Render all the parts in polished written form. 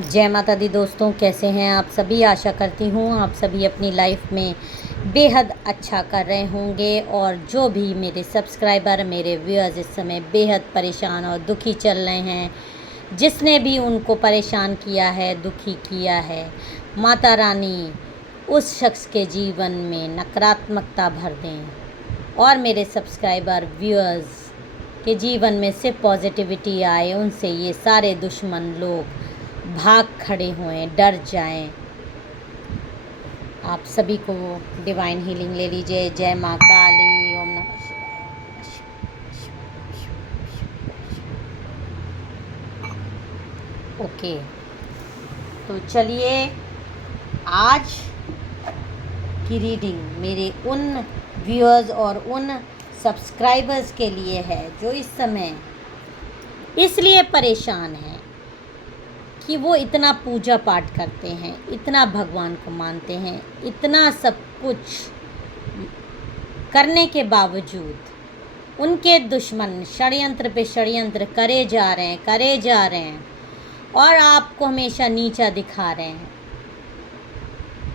जय माता दी दोस्तों, कैसे हैं आप सभी। आशा करती हूँ आप सभी अपनी लाइफ में बेहद अच्छा कर रहे होंगे। और जो भी मेरे सब्सक्राइबर, मेरे व्यूअर्स इस समय बेहद परेशान और दुखी चल रहे हैं, जिसने भी उनको परेशान किया है, दुखी किया है, माता रानी उस शख्स के जीवन में नकारात्मकता भर दें और मेरे सब्सक्राइबर व्यूअर्स के जीवन में सिर्फ पॉजिटिविटी आए। उनसे ये सारे दुश्मन लोग भाग खड़े हुए, डर जाएं। आप सभी को डिवाइन हीलिंग ले लीजिए। जय माँ काली, ओम नमः शिवाय। ओके, तो चलिए आज की रीडिंग मेरे उन व्यूअर्स और उन सब्सक्राइबर्स के लिए है जो इस समय इसलिए परेशान हैं कि वो इतना पूजा पाठ करते हैं, इतना भगवान को मानते हैं, इतना सब कुछ करने के बावजूद उनके दुश्मन षड्यंत्र पे षड्यंत्र करे जा रहे हैं और आपको हमेशा नीचा दिखा रहे हैं।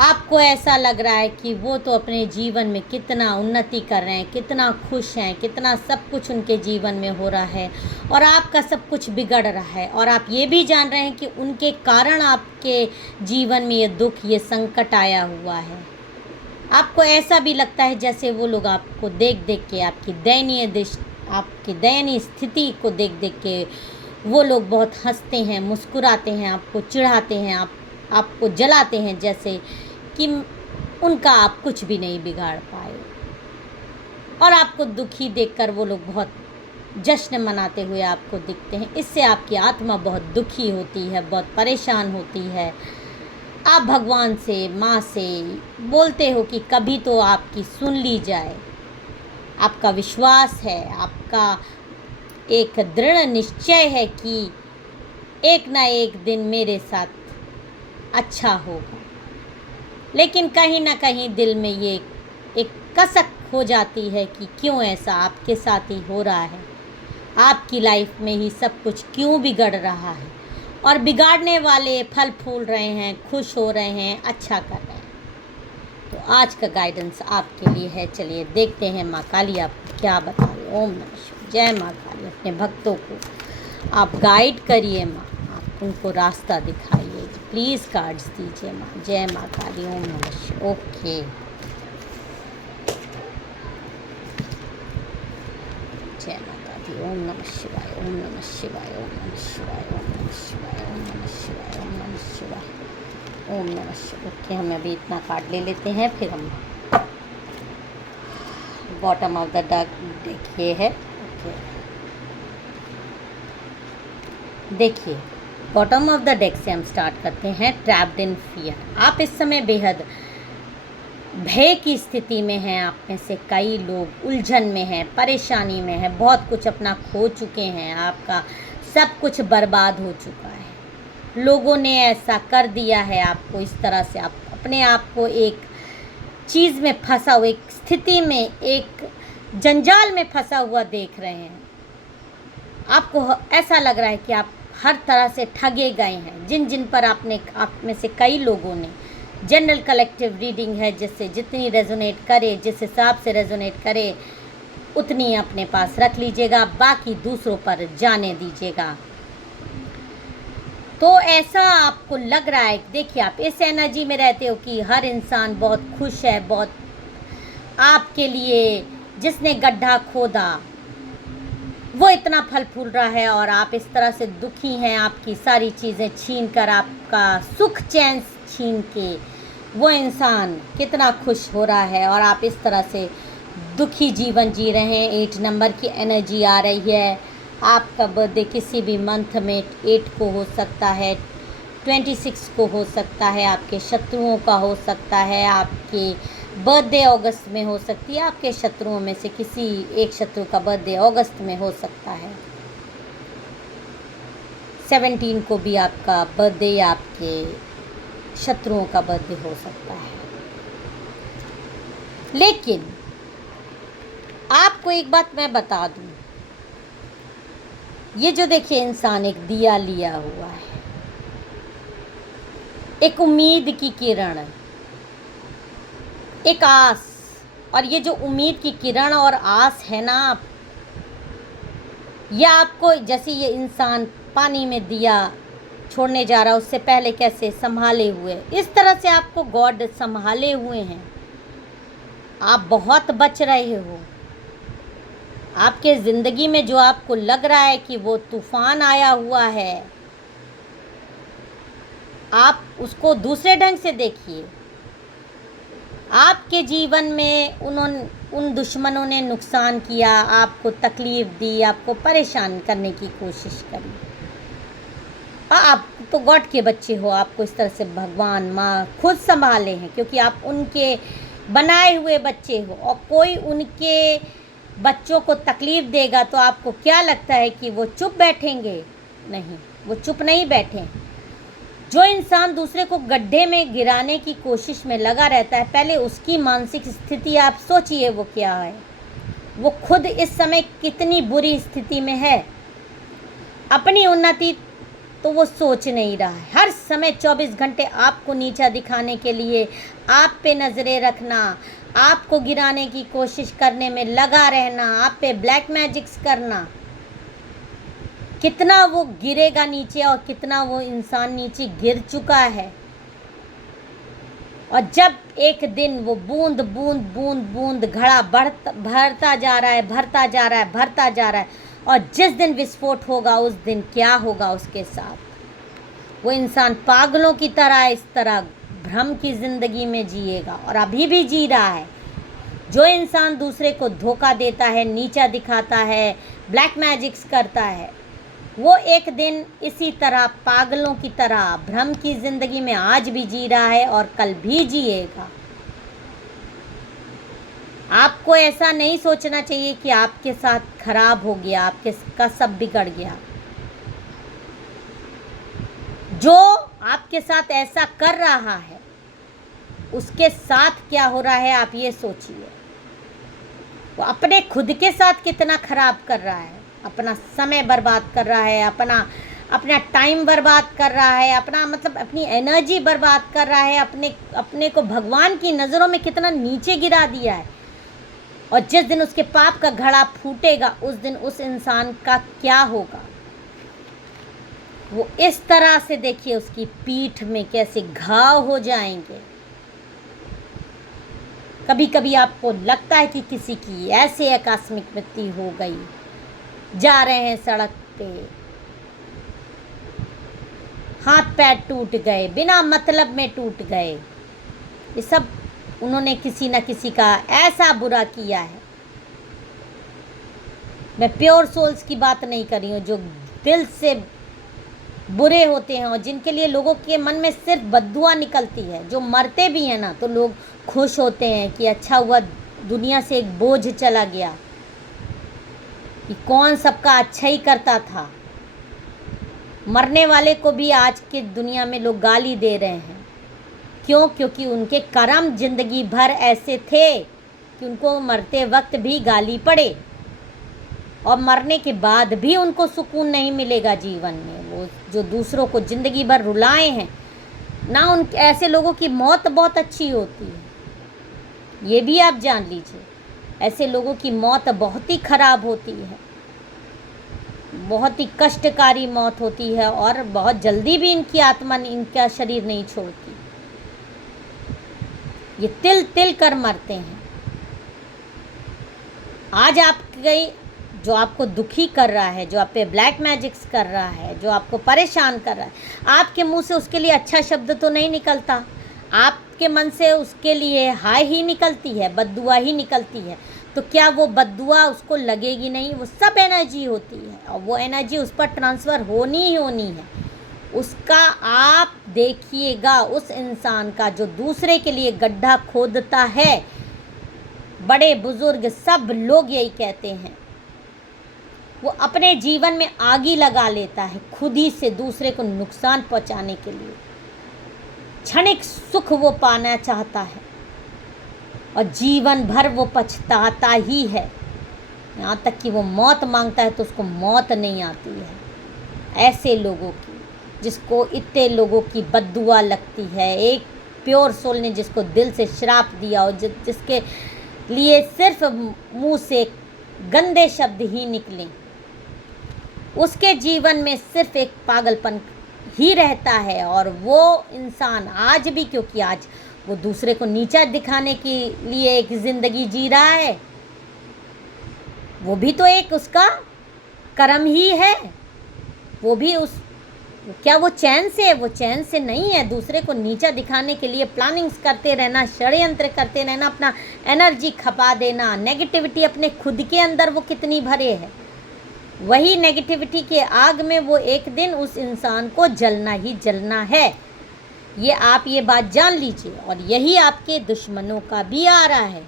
आपको ऐसा लग रहा है कि वो तो अपने जीवन में कितना उन्नति कर रहे हैं, कितना खुश हैं, कितना सब कुछ उनके जीवन में हो रहा है और आपका सब कुछ बिगड़ रहा है। और आप ये भी जान रहे हैं कि उनके कारण आपके जीवन में ये दुख, ये संकट आया हुआ है। आपको ऐसा भी लगता है जैसे वो लोग आपको देख देख के, आपकी दयनीय स्थिति को देख देख के वो लोग बहुत हंसते हैं, मुस्कुराते हैं, आपको चिढ़ाते हैं, आपको जलाते हैं, जैसे कि उनका आप कुछ भी नहीं बिगाड़ पाए। और आपको दुखी देखकर वो लोग बहुत जश्न मनाते हुए आपको दिखते हैं। इससे आपकी आत्मा बहुत दुखी होती है, बहुत परेशान होती है। आप भगवान से, माँ से बोलते हो कि कभी तो आपकी सुन ली जाए। आपका विश्वास है, आपका एक दृढ़ निश्चय है कि एक ना एक दिन मेरे साथ अच्छा होगा। लेकिन कहीं ना कहीं दिल में ये एक कसक हो जाती है कि क्यों ऐसा आपके साथ ही हो रहा है, आपकी लाइफ में ही सब कुछ क्यों बिगड़ रहा है। और बिगाड़ने वाले फल फूल रहे हैं, खुश हो रहे हैं, अच्छा कर रहे हैं। तो आज का गाइडेंस आपके लिए है। चलिए देखते हैं माँ काली आपको क्या बता रही। ओम नमः शिवाय। जय माँ काली। अपने भक्तों को आप गाइड करिए माँ, आप उनको रास्ता दिखाइए। प्लीज़ कार्ड्स दीजिए माँ। जय माँ काली। ओम नमः शिवाय। ओके, जय माता दी। ओम नमः शिवाय, ओम नमः शिवाय, ओम नमः शिवाय, ओम नमः शिवाय, ओम नमः शिवाय, ओम नमः शिवाय, ओम नमः शिवाय। ओके, हम अभी इतना कार्ड ले लेते हैं, फिर हम बॉटम ऑफ द डेक ये है। ओके, देखिए बॉटम ऑफ द डेक से हम स्टार्ट करते हैं। Trapped in fear. आप इस समय बेहद भय की स्थिति में हैं। आप में से कई लोग उलझन में हैं, परेशानी में हैं, बहुत कुछ अपना खो चुके हैं, आपका सब कुछ बर्बाद हो चुका है। लोगों ने ऐसा कर दिया है आपको, इस तरह से आप अपने आप को एक चीज़ में फंसा हुआ, एक स्थिति में, एक जंजाल में फंसा हुआ देख रहे हैं। आपको ऐसा लग रहा है कि आप हर तरह से ठगे गए हैं। जिन पर आप में से कई लोगों ने, जनरल कलेक्टिव रीडिंग है, जिससे जितनी रेजोनेट करे, जिस हिसाब से रेजोनेट करे उतनी अपने पास रख लीजिएगा, बाकी दूसरों पर जाने दीजिएगा। तो ऐसा आपको लग रहा है, देखिए आप इस एनर्जी में रहते हो कि हर इंसान बहुत खुश है, बहुत आपके लिए, जिसने गड्ढा खोदा वो इतना फल फूल रहा है और आप इस तरह से दुखी हैं। आपकी सारी चीज़ें छीन कर, आपका सुख चैन छीन के वो इंसान कितना खुश हो रहा है और आप इस तरह से दुखी जीवन जी रहे हैं। 8 नंबर की एनर्जी आ रही है। आपका बर्थडे किसी भी मंथ में 8 को हो सकता है, 26 को हो सकता है, आपके शत्रुओं का हो सकता है, आपके बर्थडे अगस्त में हो सकती है, आपके शत्रुओं में से किसी एक शत्रु का बर्थडे अगस्त में हो सकता है। 17 को भी आपका बर्थडे या आपके शत्रुओं का बर्थडे हो सकता है। लेकिन आपको एक बात मैं बता दूं, ये जो देखिए इंसान एक दिया लिया हुआ है, एक उम्मीद की किरण, एक आस। और ये जो उम्मीद की किरण और आस है ना, ये आपको, जैसे ये इंसान पानी में दिया छोड़ने जा रहा है, उससे पहले कैसे संभाले हुए, इस तरह से आपको गॉड संभाले हुए हैं। आप बहुत बच रहे हो। आपके ज़िंदगी में जो आपको लग रहा है कि वो तूफान आया हुआ है, आप उसको दूसरे ढंग से देखिए। आपके जीवन में उन दुश्मनों ने नुकसान किया, आपको तकलीफ़ दी, आपको परेशान करने की कोशिश करी। आप तो गॉड के बच्चे हो, आपको इस तरह से भगवान माँ खुद संभाले हैं, क्योंकि आप उनके बनाए हुए बच्चे हो। और कोई उनके बच्चों को तकलीफ़ देगा तो आपको क्या लगता है कि वो चुप बैठेंगे? नहीं, वो चुप नहीं बैठे। जो इंसान दूसरे को गड्ढे में गिराने की कोशिश में लगा रहता है, पहले उसकी मानसिक स्थिति आप सोचिए वो क्या है। वो खुद इस समय कितनी बुरी स्थिति में है। अपनी उन्नति तो वो सोच नहीं रहा है। हर समय 24 घंटे आपको नीचा दिखाने के लिए, आप पे नज़रें रखना, आपको गिराने की कोशिश करने में लगा रहना, आप पे ब्लैक मैजिक्स करना। कितना वो गिरेगा नीचे और कितना वो इंसान नीचे गिर चुका है। और जब एक दिन वो बूंद बूंद बूंद बूंद घड़ा भरता जा रहा है, भरता जा रहा है, भरता जा रहा है, और जिस दिन विस्फोट होगा उस दिन क्या होगा उसके साथ? वो इंसान पागलों की तरह इस तरह भ्रम की ज़िंदगी में जिएगा, और अभी भी जी रहा है। जो इंसान दूसरे को धोखा देता है, नीचा दिखाता है, ब्लैक मैजिक्स करता है, वो एक दिन इसी तरह पागलों की तरह भ्रम की ज़िंदगी में आज भी जी रहा है और कल भी जिएगा। आपको ऐसा नहीं सोचना चाहिए कि आपके साथ खराब हो गया, आपका सब बिगड़ गया। जो आपके साथ ऐसा कर रहा है उसके साथ क्या हो रहा है आप ये सोचिए। वो अपने खुद के साथ कितना खराब कर रहा है, अपना समय बर्बाद कर रहा है, अपना टाइम बर्बाद कर रहा है, अपनी एनर्जी बर्बाद कर रहा है, अपने को भगवान की नज़रों में कितना नीचे गिरा दिया है। और जिस दिन उसके पाप का घड़ा फूटेगा उस दिन उस इंसान का क्या होगा? वो इस तरह से देखिए उसकी पीठ में कैसे घाव हो जाएंगे। कभी कभी आपको लगता है कि किसी की ऐसे आकस्मिक मृत्यु हो गई, जा रहे हैं सड़क पे, हाथ पैर टूट गए, बिना मतलब में टूट गए। ये सब उन्होंने किसी न किसी का ऐसा बुरा किया है। मैं प्योर सोल्स की बात नहीं कर रही हूँ, जो दिल से बुरे होते हैं और जिनके लिए लोगों के मन में सिर्फ बद्दुआ निकलती है। जो मरते भी हैं ना तो लोग खुश होते हैं कि अच्छा हुआ दुनिया से एक बोझ चला गया, कि कौन सबका अच्छा ही करता था। मरने वाले को भी आज के दुनिया में लोग गाली दे रहे हैं। क्यों? क्योंकि उनके कर्म जिंदगी भर ऐसे थे कि उनको मरते वक्त भी गाली पड़े और मरने के बाद भी उनको सुकून नहीं मिलेगा जीवन में। वो जो दूसरों को ज़िंदगी भर रुलाए हैं ना, उन ऐसे लोगों की मौत बहुत अच्छी होती है, ये भी आप जान लीजिए। ऐसे लोगों की मौत बहुत ही खराब होती है, बहुत ही कष्टकारी मौत होती है और बहुत जल्दी भी इनकी आत्मा इनका शरीर नहीं छोड़ती। ये तिल तिल कर मरते हैं। आज जो आपको दुखी कर रहा है, जो आप पे ब्लैक मैजिक्स कर रहा है, जो आपको परेशान कर रहा है, आपके मुंह से उसके लिए अच्छा शब्द तो नहीं निकलता। आपके मन से उसके लिए हाय ही निकलती है, बद्दुआ ही निकलती है। तो क्या वो बद्दुआ उसको लगेगी नहीं? वो सब एनर्जी होती है और वो एनर्जी उस पर ट्रांसफ़र होनी ही होनी है। उसका आप देखिएगा, उस इंसान का जो दूसरे के लिए गड्ढा खोदता है, बड़े बुजुर्ग सब लोग यही कहते हैं, वो अपने जीवन में आग ही लगा लेता है खुद ही से दूसरे को नुकसान पहुंचाने के लिए। क्षणिक सुख वो पाना चाहता है और जीवन भर वो पछताता ही है, यहाँ तक कि वो मौत मांगता है तो उसको मौत नहीं आती है। ऐसे लोगों की जिसको इतने लोगों की बद्दुआ लगती है, एक प्योर सोल ने जिसको दिल से श्राप दिया और जिसके लिए सिर्फ मुंह से गंदे शब्द ही निकले, उसके जीवन में सिर्फ एक पागलपन ही रहता है। और वो इंसान आज भी, क्योंकि आज वो दूसरे को नीचा दिखाने के लिए एक ज़िंदगी जी रहा है, वो भी तो एक उसका कर्म ही है। वो भी क्या वो चैन से है? वो चैन से नहीं है। दूसरे को नीचा दिखाने के लिए प्लानिंग्स करते रहना, षड्यंत्र करते रहना, अपना एनर्जी खपा देना, नेगेटिविटी अपने खुद के अंदर वो कितनी भरे है, वही नेगेटिविटी के आग में वो एक दिन उस इंसान को जलना ही जलना है। ये आप ये बात जान लीजिए। और यही आपके दुश्मनों का भी आ रहा है।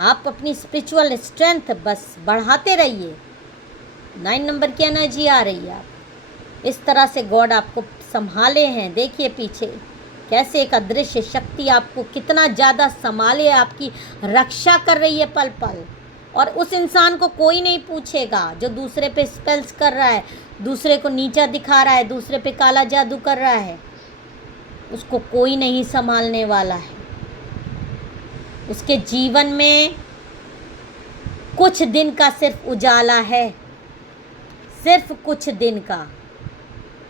आप अपनी स्पिरिचुअल स्ट्रेंथ बस बढ़ाते रहिए। 9 नंबर की एनर्जी आ रही है। आप इस तरह से गॉड आपको संभाले हैं। देखिए पीछे कैसे एक अदृश्य शक्ति आपको कितना ज़्यादा संभाले, आपकी रक्षा कर रही है पल पल। और उस इंसान को कोई नहीं पूछेगा जो दूसरे पे स्पेल्स कर रहा है, दूसरे को नीचा दिखा रहा है, दूसरे पे काला जादू कर रहा है। उसको कोई नहीं संभालने वाला है। उसके जीवन में कुछ दिन का सिर्फ उजाला है, सिर्फ कुछ दिन का।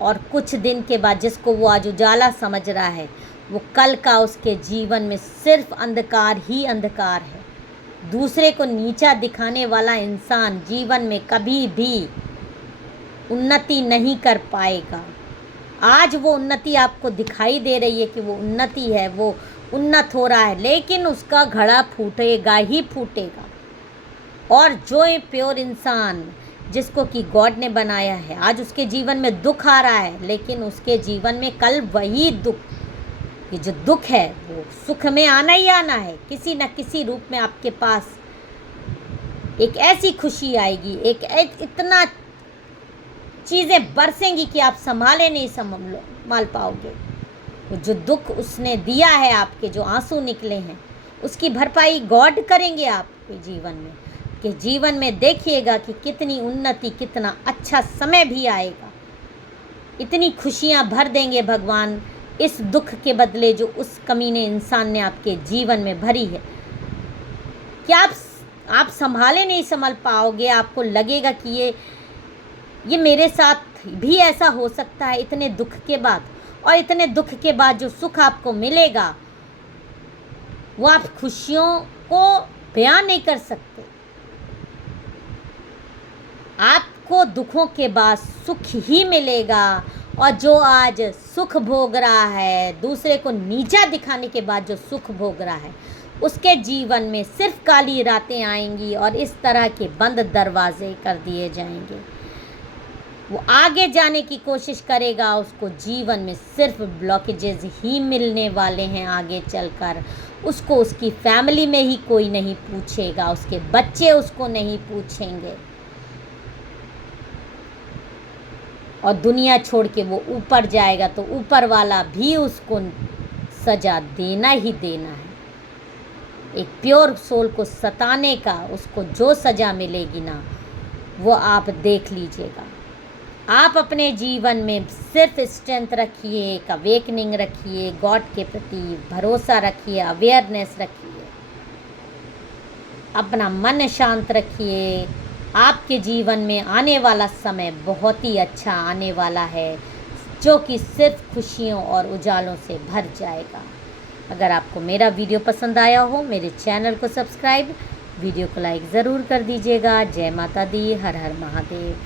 और कुछ दिन के बाद जिसको वो आज उजाला समझ रहा है, वो कल का उसके जीवन में सिर्फ अंधकार ही अंधकार है। दूसरे को नीचा दिखाने वाला इंसान जीवन में कभी भी उन्नति नहीं कर पाएगा। आज वो उन्नति आपको दिखाई दे रही है कि वो उन्नति है, वो उन्नत हो रहा है, लेकिन उसका घड़ा फूटेगा ही फूटेगा। और जो ये प्योर इंसान जिसको कि गॉड ने बनाया है, आज उसके जीवन में दुख आ रहा है, लेकिन उसके जीवन में कल वही दुख, ये जो दुख है वो सुख में आना ही आना है। किसी न किसी रूप में आपके पास एक ऐसी खुशी आएगी, एक इतना चीज़ें बरसेंगी कि आप संभाले नहीं संभाल पाओगे। वो जो दुख उसने दिया है, आपके जो आंसू निकले हैं, उसकी भरपाई गॉड करेंगे आपके जीवन में। कि जीवन में देखिएगा कि कितनी उन्नति, कितना अच्छा समय भी आएगा। इतनी खुशियाँ भर देंगे भगवान इस दुख के बदले जो उस कमीने इंसान ने आपके जीवन में भरी है। क्या आप संभाले नहीं संभाल पाओगे। आपको लगेगा कि ये मेरे साथ भी ऐसा हो सकता है इतने दुख के बाद। और इतने दुख के बाद जो सुख आपको मिलेगा वो आप खुशियों को बयान नहीं कर सकते। आपको दुखों के बाद सुख ही मिलेगा। और जो आज सुख भोग रहा है, दूसरे को नीचा दिखाने के बाद जो सुख भोग रहा है, उसके जीवन में सिर्फ काली रातें आएंगी और इस तरह के बंद दरवाजे कर दिए जाएंगे। वो आगे जाने की कोशिश करेगा, उसको जीवन में सिर्फ ब्लॉकेजेस ही मिलने वाले हैं आगे चलकर। उसको उसकी फैमिली में ही कोई नहीं पूछेगा, उसके बच्चे उसको नहीं पूछेंगे। और दुनिया छोड़ के वो ऊपर जाएगा तो ऊपर वाला भी उसको सज़ा देना ही देना है। एक प्योर सोल को सताने का उसको जो सज़ा मिलेगी ना, वो आप देख लीजिएगा। आप अपने जीवन में सिर्फ स्ट्रेंथ रखिए, एक अवेकनिंग रखिए, गॉड के प्रति भरोसा रखिए, अवेयरनेस रखिए, अपना मन शांत रखिए। आपके जीवन में आने वाला समय बहुत ही अच्छा आने वाला है, जो कि सिर्फ खुशियों और उजालों से भर जाएगा। अगर आपको मेरा वीडियो पसंद आया हो, मेरे चैनल को सब्सक्राइब, वीडियो को लाइक ज़रूर कर दीजिएगा। जय माता दी, हर हर महादेव।